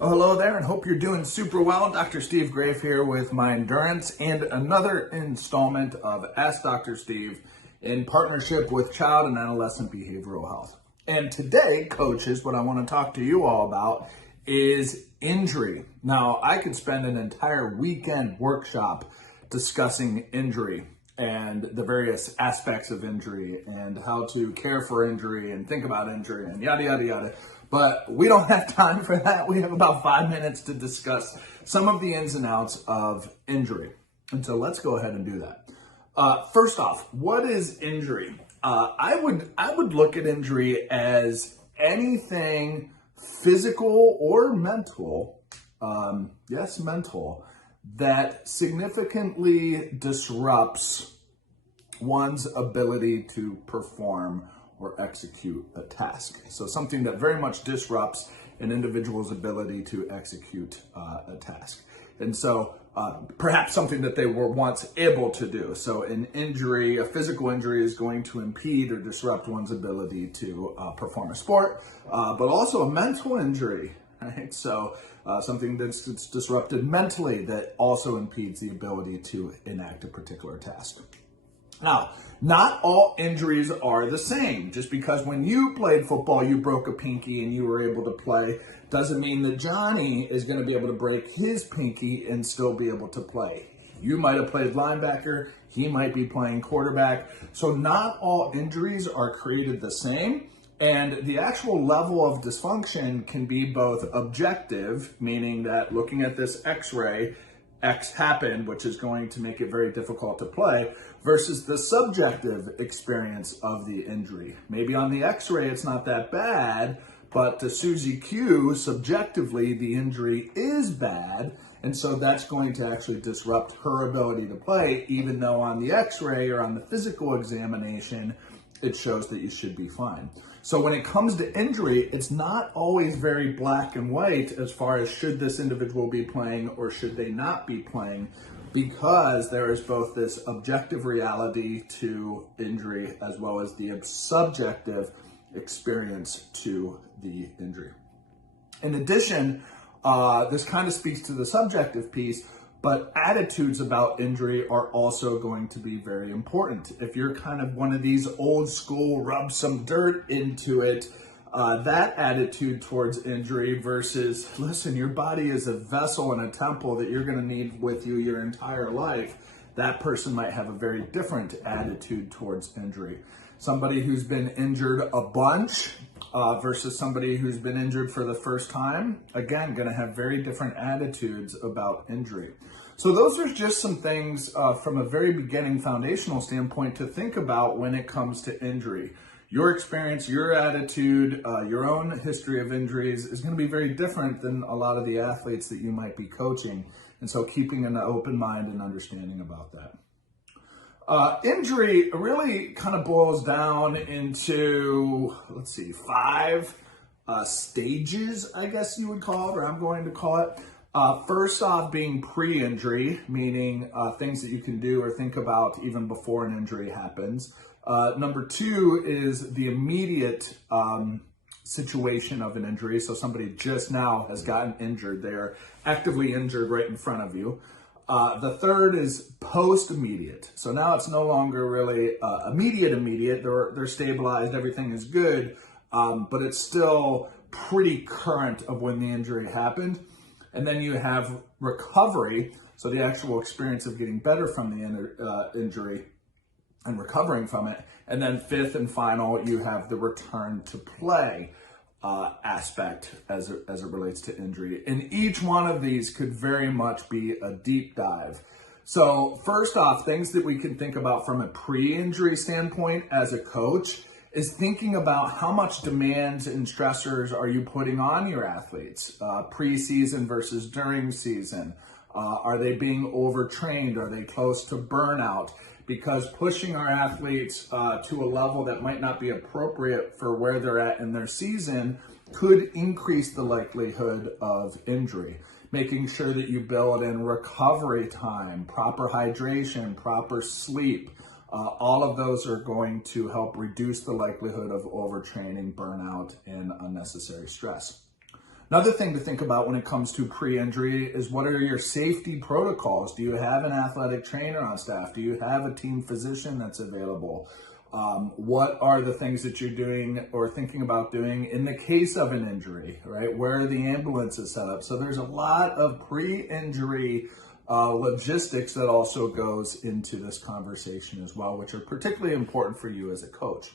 Well, hello there, and hope you're doing super well. Dr. Steve Graef here with my endurance and another installment of Ask Dr. Steve in partnership with Child and Adolescent Behavioral Health. And today, coaches, what I want to talk to you all about is injury. Now, I could spend an entire weekend workshop discussing injury and the various aspects of injury and how to care for injury and think about injury and yada, yada, yada. But we don't have time for that. We have about 5 minutes to discuss some of the ins and outs of injury. And so let's go ahead and do that. First off, what is injury? I would look at injury as anything physical or mental, mental, that significantly disrupts one's ability to perform or execute a task. So something that very much disrupts an individual's ability to execute a task. And so perhaps something that they were once able to do. So an injury, a physical injury, is going to impede or disrupt one's ability to perform a sport, but also a mental injury, right? So something that's disrupted mentally that also impedes the ability to enact a particular task. Now, not all injuries are the same. Just because when you played football, you broke a pinky and you were able to play, doesn't mean that Johnny is going to be able to break his pinky and still be able to play. You might have played linebacker, he might be playing quarterback. So not all injuries are created the same. And the actual level of dysfunction can be both objective, meaning that looking at this x-ray, X happened, which is going to make it very difficult to play, versus the subjective experience of the injury. Maybe on the x-ray it's not that bad, but to Susie Q, subjectively, the injury is bad, and so that's going to actually disrupt her ability to play, even though on the x-ray or on the physical examination, it shows that you should be fine. So when it comes to injury, it's not always very black and white as far as should this individual be playing or should they not be playing, because there is both this objective reality to injury as well as the subjective experience to the injury. In addition, this kind of speaks to the subjective piece, but attitudes about injury are also going to be very important. If you're kind of one of these old school, rub some dirt into it, that attitude towards injury versus, listen, your body is a vessel and a temple that you're going to need with you your entire life, that person might have a very different attitude towards injury. Somebody who's been injured a bunch versus somebody who's been injured for the first time, again, going to have very different attitudes about injury. So those are just some things from a very beginning foundational standpoint to think about when it comes to injury. Your experience, your attitude, your own history of injuries is going to be very different than a lot of the athletes that you might be coaching. And so keeping an open mind and understanding about that. Injury really kind of boils down into, 5 stages, I guess you would call it, or I'm going to call it. First off, being pre-injury, meaning things that you can do or think about even before an injury happens. Number 2 is the immediate situation of an injury. So somebody just now has gotten injured. They are actively injured right in front of you. The third is post-immediate. So now it's no longer really immediate. They're stabilized, everything is good, but it's still pretty current of when the injury happened. And then you have recovery, so the actual experience of getting better from the injury and recovering from it. And then 5th and final, you have the return to play aspect as it relates to injury. And each one of these could very much be a deep dive. So first off, things that we can think about from a pre-injury standpoint as a coach is thinking about how much demands and stressors are you putting on your athletes, pre-season versus during season. Are they being overtrained? Are they close to burnout? Because pushing our athletes to a level that might not be appropriate for where they're at in their season could increase the likelihood of injury. Making sure that you build in recovery time, proper hydration, proper sleep, all of those are going to help reduce the likelihood of overtraining, burnout, and unnecessary stress. Another thing to think about when it comes to pre-injury is, what are your safety protocols? Do you have an athletic trainer on staff? Do you have a team physician that's available? What are the things that you're doing or thinking about doing in the case of an injury, right? Where are the ambulances set up? So there's a lot of pre-injury logistics that also goes into this conversation as well, which are particularly important for you as a coach.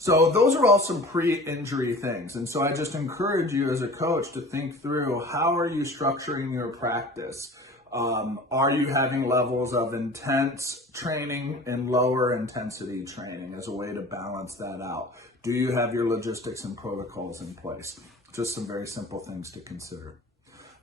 So those are all some pre-injury things. And so I just encourage you as a coach to think through, how are you structuring your practice? Are you having levels of intense training and lower intensity training as a way to balance that out? Do you have your logistics and protocols in place? Just some very simple things to consider.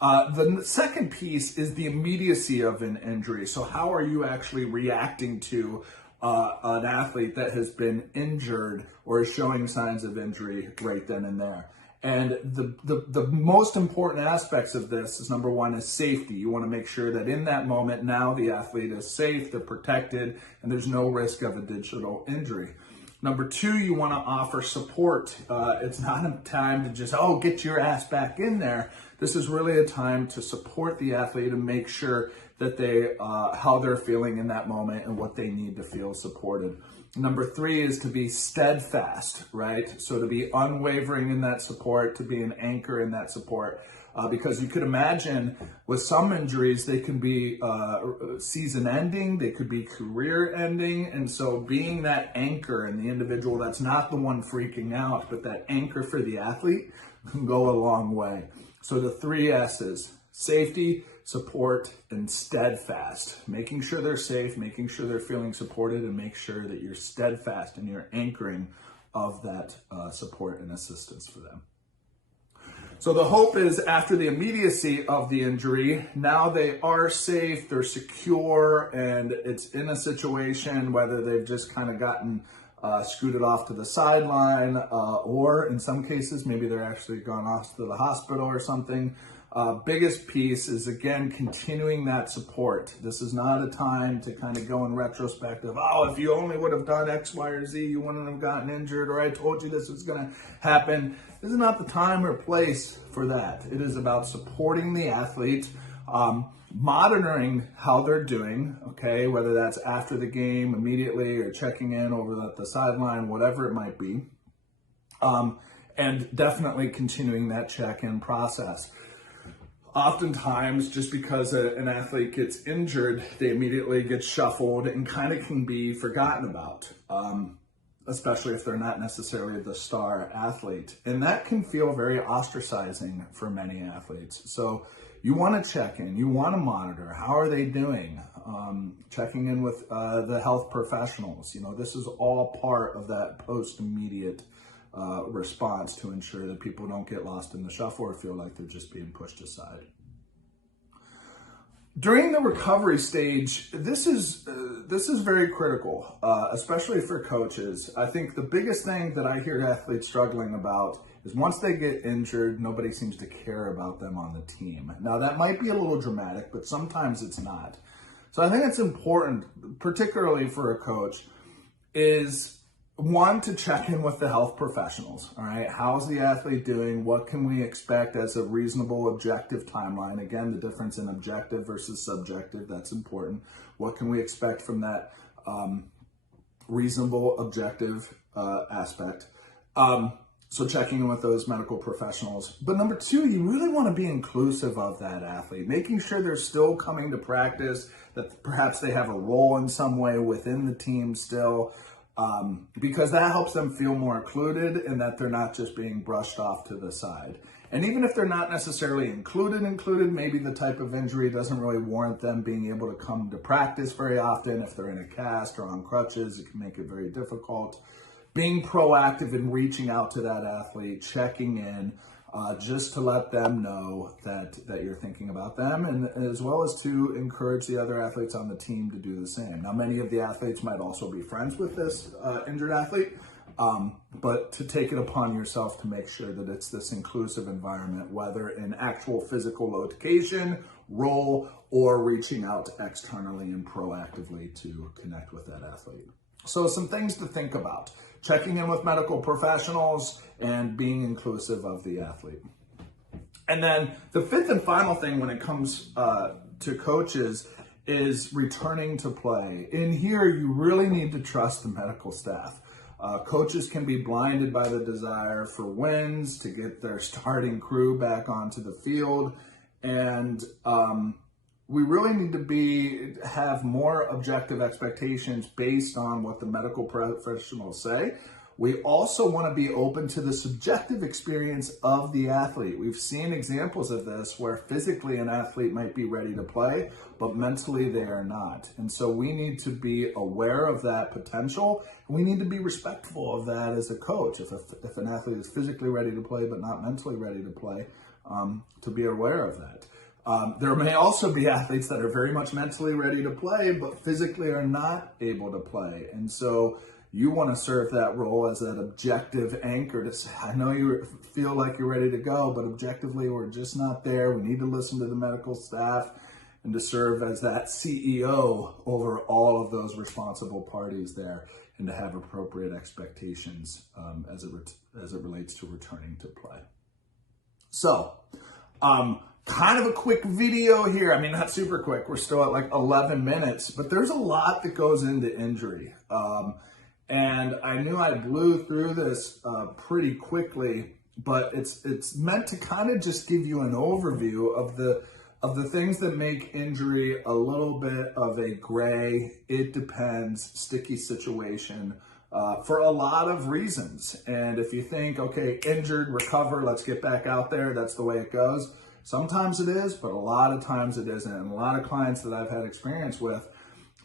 The second piece is the immediacy of an injury. So how are you actually reacting to an athlete that has been injured or is showing signs of injury right then and there? And the most important aspects of this is, number one, is safety. You want to make sure that in that moment now the athlete is safe, they're protected, and there's no risk of a digital injury. Number two, you want to offer support. It's not a time to just, get your ass back in there. This is really a time to support the athlete and make sure that they, how they're feeling in that moment and what they need to feel supported. Number three is to be steadfast, right? So to be unwavering in that support, to be an anchor in that support. Because you could imagine with some injuries, they can be season ending, they could be career ending. And so being that anchor and the individual that's not the one freaking out, but that anchor for the athlete, can go a long way. So the 3 S's: safety, support, and steadfast. Making sure they're safe, making sure they're feeling supported, and make sure that you're steadfast and you're anchoring of that support and assistance for them. So the hope is, after the immediacy of the injury, now they are safe, they're secure, and it's in a situation, whether they've just kind of gotten scooted off to the sideline, or in some cases, maybe they're actually gone off to the hospital or something. Biggest piece is, again, continuing that support. This is not a time to kind of go in retrospective. If you only would have done X, Y, or Z, you wouldn't have gotten injured, or I told you this was going to happen. This is not the time or place for that. It is about supporting the athlete, monitoring how they're doing, okay, whether that's after the game, immediately, or checking in over the sideline, whatever it might be, and definitely continuing that check-in process. Oftentimes, just because an athlete gets injured, they immediately get shuffled and kind of can be forgotten about, especially if they're not necessarily the star athlete. And that can feel very ostracizing for many athletes. So you want to check in, you want to monitor, how are they doing? Checking in with the health professionals. This is all part of that post-immediate response to ensure that people don't get lost in the shuffle or feel like they're just being pushed aside. During the recovery stage, this is very critical, especially for coaches. I think the biggest thing that I hear athletes struggling about is, once they get injured, nobody seems to care about them on the team. Now, that might be a little dramatic, but sometimes it's not. So I think it's important, particularly for a coach, is, one, to check in with the health professionals. All right, how's the athlete doing? What can we expect as a reasonable objective timeline? Again, the difference in objective versus subjective, that's important. What can we expect from that reasonable objective aspect? So checking in with those medical professionals. But number two, you really want to be inclusive of that athlete, making sure they're still coming to practice, that perhaps they have a role in some way within the team still, because that helps them feel more included, and that they're not just being brushed off to the side. And even if they're not necessarily included, maybe the type of injury doesn't really warrant them being able to come to practice very often. If they're in a cast or on crutches, it can make it very difficult. Being proactive in reaching out to that athlete, checking in, just to let them know that you're thinking about them, and as well as to encourage the other athletes on the team to do the same. Now, many of the athletes might also be friends with this injured athlete, but to take it upon yourself to make sure that it's this inclusive environment, whether in actual physical location, role, or reaching out externally and proactively to connect with that athlete. So some things to think about: checking in with medical professionals and being inclusive of the athlete. And then the fifth and final thing when it comes to coaches is returning to play. In here, you really need to trust the medical staff. Coaches can be blinded by the desire for wins, to get their starting crew back onto the field. And we really need to have more objective expectations based on what the medical professionals say. We also want to be open to the subjective experience of the athlete. We've seen examples of this where physically an athlete might be ready to play, but mentally they are not. And so we need to be aware of that potential, and we need to be respectful of that as a coach. If an athlete is physically ready to play but not mentally ready to play, to be aware of that. There may also be athletes that are very much mentally ready to play, but physically are not able to play. And so you want to serve that role as that objective anchor to say, I know you feel like you're ready to go, but objectively we're just not there. We need to listen to the medical staff, and to serve as that CEO over all of those responsible parties there, and to have appropriate expectations as it relates to returning to play. So, kind of a quick video here. I mean, not super quick. We're still at like 11 minutes, but there's a lot that goes into injury. And I knew I blew through this pretty quickly, but it's meant to kind of just give you an overview of the things that make injury a little bit of a gray, it depends, sticky situation for a lot of reasons. And if you think, okay, injured, recover, let's get back out there, that's the way it goes. Sometimes it is, but a lot of times it isn't. And a lot of clients that I've had experience with,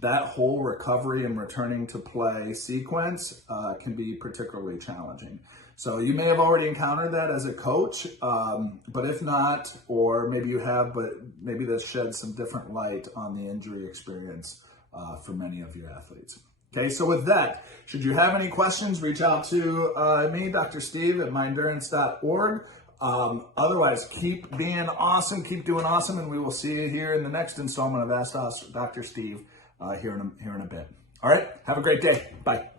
that whole recovery and returning to play sequence can be particularly challenging. So you may have already encountered that as a coach, but if not, or maybe you have, but maybe this sheds some different light on the injury experience for many of your athletes. Okay, so with that, should you have any questions, reach out to me, Dr. Steve at myendurance.org. Otherwise, keep being awesome, keep doing awesome, and we will see you here in the next installment of Ask Dr. Steve here in a bit. All right, have a great day. Bye.